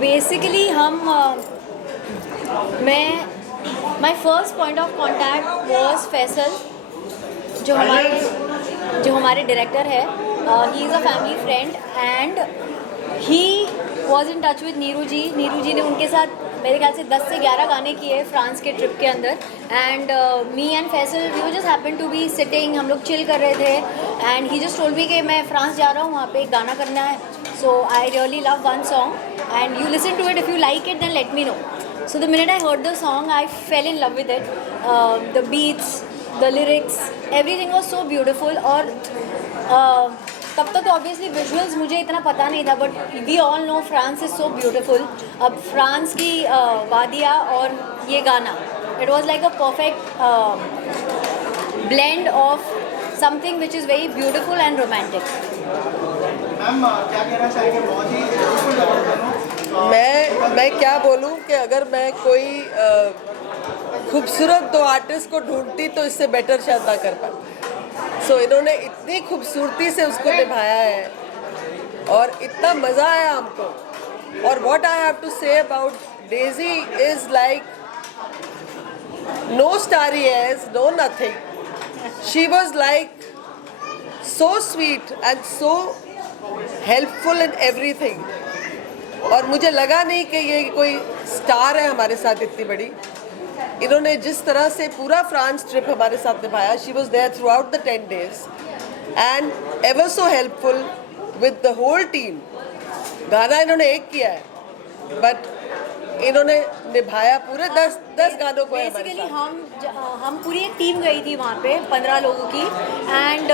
Basically हम मैं my first point of contact was Faisal, जो हमारे डायरेक्टर है. He is a family friend and he was in touch with Neeru ji. Neeru ji ने उनके साथ मेरे ख्याल से 10 से 11 गाने किए फ्रांस के ट्रिप के अंदर. And me and Faisal we just happen to be sitting, हम लोग चिल कर रहे थे and he just told me कि मैं फ्रांस जा रहा हूँ, वहाँ पे एक गाना करना है. So I really love one song and you listen to it. If you like it then let me know. So the minute I heard the song, I fell in love with it. The beats, the lyrics, everything was so beautiful. और तब तक obviously visuals मुझे इतना पता नहीं था, but we all know France is so beautiful. अब France की वादियाँ और ये गाना, it was like a perfect blend of something which is very beautiful and romantic. Ma'am क्या कहना चाहेंगे? बहुत ही beautiful लगा दोनों. मैं क्या बोलूं कि अगर मैं कोई खूबसूरत दो आर्टिस्ट को ढूंढती तो इससे बेटर शायद ना कर पाती. सो इन्होंने इतनी खूबसूरती से उसको निभाया है और इतना मज़ा आया हमको. और what I have to say about Daisy is like no story as no nothing. She was like so sweet and so helpful in everything. और मुझे लगा नहीं कि ये कोई स्टार है हमारे साथ इतनी बड़ी. इन्होंने जिस तरह से पूरा फ्रांस ट्रिप हमारे साथ निभाया, she was there throughout the 10 days and ever so helpful with the whole team. गाना इन्होंने एक किया है बट इन्होंने निभाया पूरे 10 गानों को. बेसिकली हम पूरी एक टीम गई थी वहाँ पे 15 लोगों की. एंड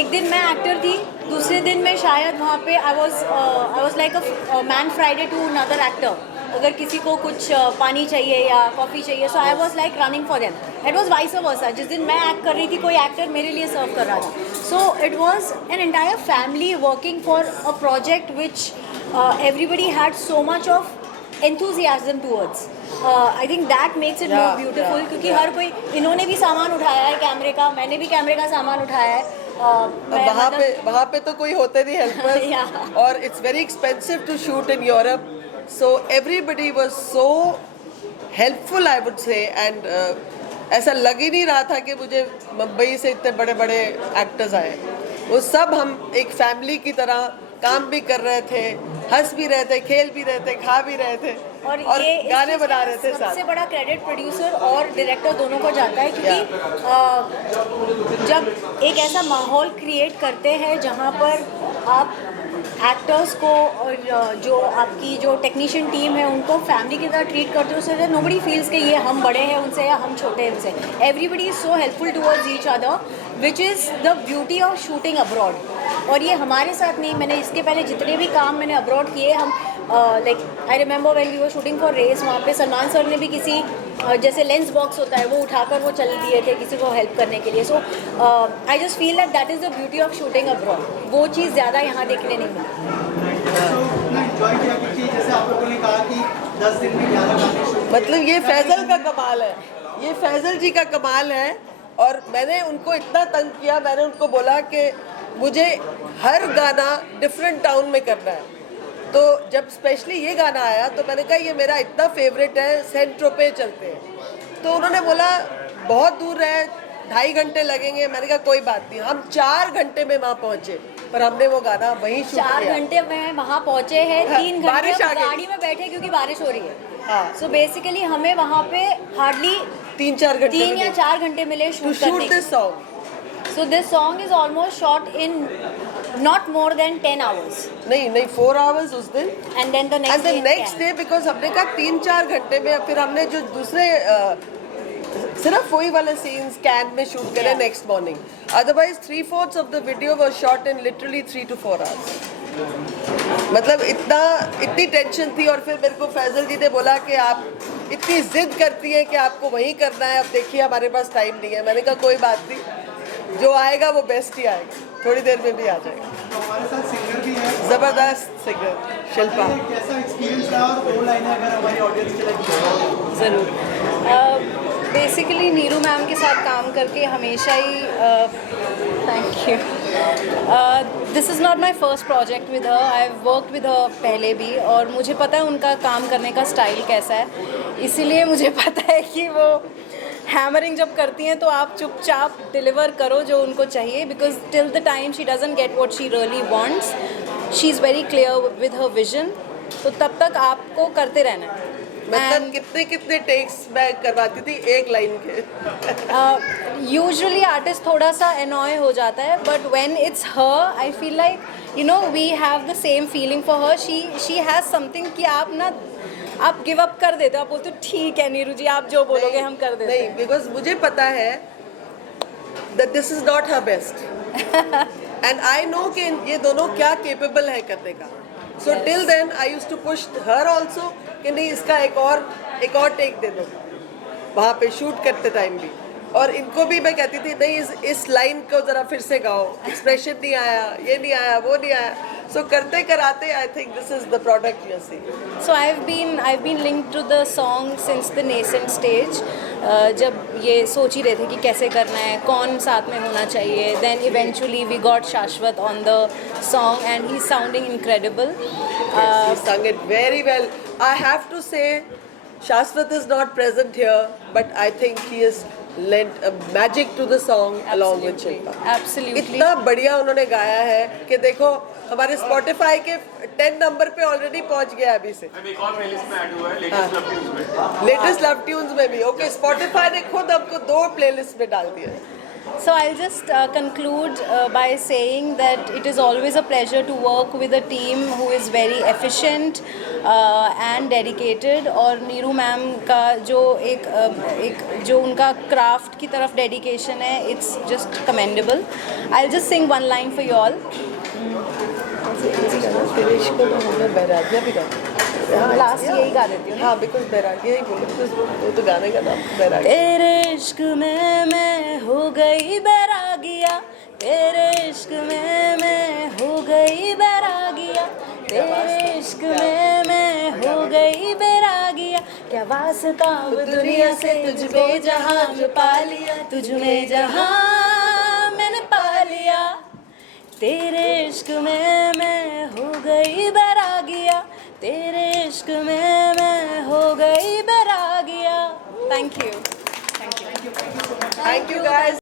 एक दिन मैं एक्टर थी, दूसरे दिन में शायद वहाँ पे I was like a man Friday to another actor. अगर किसी को कुछ पानी चाहिए या कॉफ़ी चाहिए, so I was like running for them. It was vice versa. जिस दिन मैं एक्ट कर रही थी, कोई एक्टर मेरे लिए सर्व कर रहा था. So it was an entire family working for a project which everybody had so much of enthusiasm towards. I think that makes it more beautiful. क्योंकि हर कोई, इन्होंने भी सामान उठाया है कैमरे का, मैंने भी कैमरे का सामान उठाया है. वहाँ पे तो कोई होते नहीं हेल्पर्स. और it's very expensive to shoot in Europe. So everybody was so helpful I would say. And ऐसा लग ही नहीं रहा था कि मुझे मुंबई से इतने बड़े बड़े एक्टर्स आए. वो सब हम एक फैमिली की तरह काम भी कर रहे थे, हंस भी रहे थे, खेल भी रहे थे, खा भी रहे थे और गाने बना रहे थे. सबसे बड़ा क्रेडिट प्रोड्यूसर और डायरेक्टर दोनों को जाता है, क्योंकि जब एक ऐसा माहौल क्रिएट करते हैं जहाँ पर आप एक्टर्स को और जो आपकी जो टेक्नीशियन टीम है उनको फैमिली की तरह ट्रीट करते हो, सो दैट नोबडी फील्स कि ये हम बड़े हैं उनसे या हम छोटे हैं उनसे. Everybody is so helpful towards each other, which is the beauty of shooting abroad. और ये हमारे साथ नहीं, मैंने इसके पहले जितने भी काम मैंने अब्रॉड किए, हम like I remember when we were shooting for Race, वहाँ पे सलमान सर ने भी किसी जैसे लेंस बॉक्स होता है वो उठाकर वो चल दिए थे किसी को हेल्प करने के लिए. So I just feel that that is the beauty of shooting abroad. वो चीज़ ज़्यादा यहाँ देखने नहीं मिलती. एंजॉय किया क्योंकि जैसे आप लोगों ने कहा कि 10 दिन में 11 गाने शूट. मतलब ये फैजल का कमाल है, ये फैजल जी का कमाल है. और मैंने उनको इतना तंग किया, मैंने उनको बोला कि मुझे हर गाना डिफरेंट टाउन में करना है. तो जब स्पेशली ये गाना आया तो मैंने कहा ये मेरा इतना फेवरेट है, सेंट ट्रोपे चलते हैं. तो उन्होंने बोला बहुत दूर है, 2.5 घंटे लगेंगे. मैंने कहा कोई बात नहीं. हम 4 घंटे में वहाँ पहुँचे, पर हमने वो गाना वहीं शूट किया. 4 घंटे में वहाँ पहुँचे हैं, 3 घंटे बारिश आ गई, गाड़ी में बैठे क्योंकि बारिश हो रही है. हाँ. सो बेसिकली हमें वहाँ पे हार्डली 3-4 घंटे 3 या 4 घंटे मिले शूट करने. This song. So this song is almost shot in not more than 10 hours. नहीं 4 hours उस दिन. And then the next day because हमने कहा 3-4 घंटे में. फिर हमने जो दूसरे सिर्फ वही वाले सीन्स कैन में शूट करे next morning. Otherwise 3/4 of the video was shot in literally 3 to 4 hours. मतलब इतनी टेंशन थी. और फिर मेरे को फैजल जी ने बोला कि आप इतनी जिद करती हैं कि आपको वही करना है, अब देखिए हमारे पास टाइम नहीं है. मैंने कहा कोई बात नहीं, जो आएगा वो बेस्ट ही आएगा, थोड़ी देर में भी आ जाएगा. तो हमारे साथ सिंगर भी है, ज़बरदस्त सिंगर शिल्पा. कैसा एक्सपीरियंस रहा और 2 लाइनें अगर हमारी ऑडियंस के लिए. ज़रूर. बेसिकली नीरू मैम के साथ काम करके हमेशा ही thank you this is not my first project with her. I have worked with her पहले भी, और मुझे पता है उनका काम करने का स्टाइल कैसा है. इसीलिए मुझे पता है कि वो हैमरिंग जब करती हैं तो आप चुपचाप डिलीवर करो जो उनको चाहिए, because till the time she doesn't get what she really wants, she is very clear with her vision. तो तब तक आपको करते रहना है. मतलब कितने कितने टेक्स मैं करवाती थी एक लाइन के. यूजुअली आर्टिस्ट थोड़ा सा अनॉय हो जाता है, but when it's her I feel like you know we have the same feeling for her. She has something कि आप गिव अप कर देते हो. आप बोलते हो ठीक है नीरू जी, आप जो बोलोगे हम कर देते नहीं, हैं. बिकॉज मुझे पता है that this is not her best and I know कि ये दोनों क्या capable है करने का. So Yes. till then I used to push her also कि नहीं इसका एक और टेक दे दो वहाँ पे शूट करते टाइम भी. और इनको भी मैं कहती थी नहीं इस लाइन को ज़रा फिर से गाओ, एक्सप्रेशन नहीं आया, ये नहीं आया, वो नहीं आया. सो करते कराते I think this is the product you see. So I've been linked to the song since the nascent stage. जब ये सोच ही रहे थे कि कैसे करना है, कौन साथ में होना चाहिए. Then eventually we got Shashwat on the song and he's sounding incredible. He sung it very well. I have to say Shashwat is not present here, but I think he has lent a magic to the song along with Shilpa. Absolutely. इतना बढ़िया उन्होंने गाया है कि देखो हमारे Spotify के 10 number पे ऑलरेडी पहुंच गया अभी से. अब एक और प्लेलिस्ट में ऐड हुआ है लेटेस्ट लव ट्यून्स में. लेटेस्ट लव ट्यून्स में भी. ओके, Spotify ने खुद हमको 2 प्लेलिस्ट में डाल दिया है. So I'll just conclude by saying that it is always a pleasure to work with a team who is very efficient and dedicated. और नीरू मैम का जो जो उनका क्राफ्ट की तरफ डेडिकेशन है, it's just commendable. I'll just sing one line for you all. तेरे इश्क को तो हमने बैरागिया भी गाया. लास्ट यही गा देती हूँ. हाँ, बिकॉज बैरागिया ही बोलो, वो तो गाने का नाम बैरागिया. तेरे इश्क में मैं हो गई बैरागिया, तेरे इश्क में मैं हो गई बैरागिया, तेरे इश्क में मैं हो गई बैरागिया. क्या वास्ता अब दुनिया से तुझ पे जहाँ में पा लिया, तुझ में जहाँ मैंने पा लिया. तेरे इश्क में मैं हो गई बैरागिया, तेरे इश्क में मैं हो गई बैरागिया. Thank you. Thank you guys.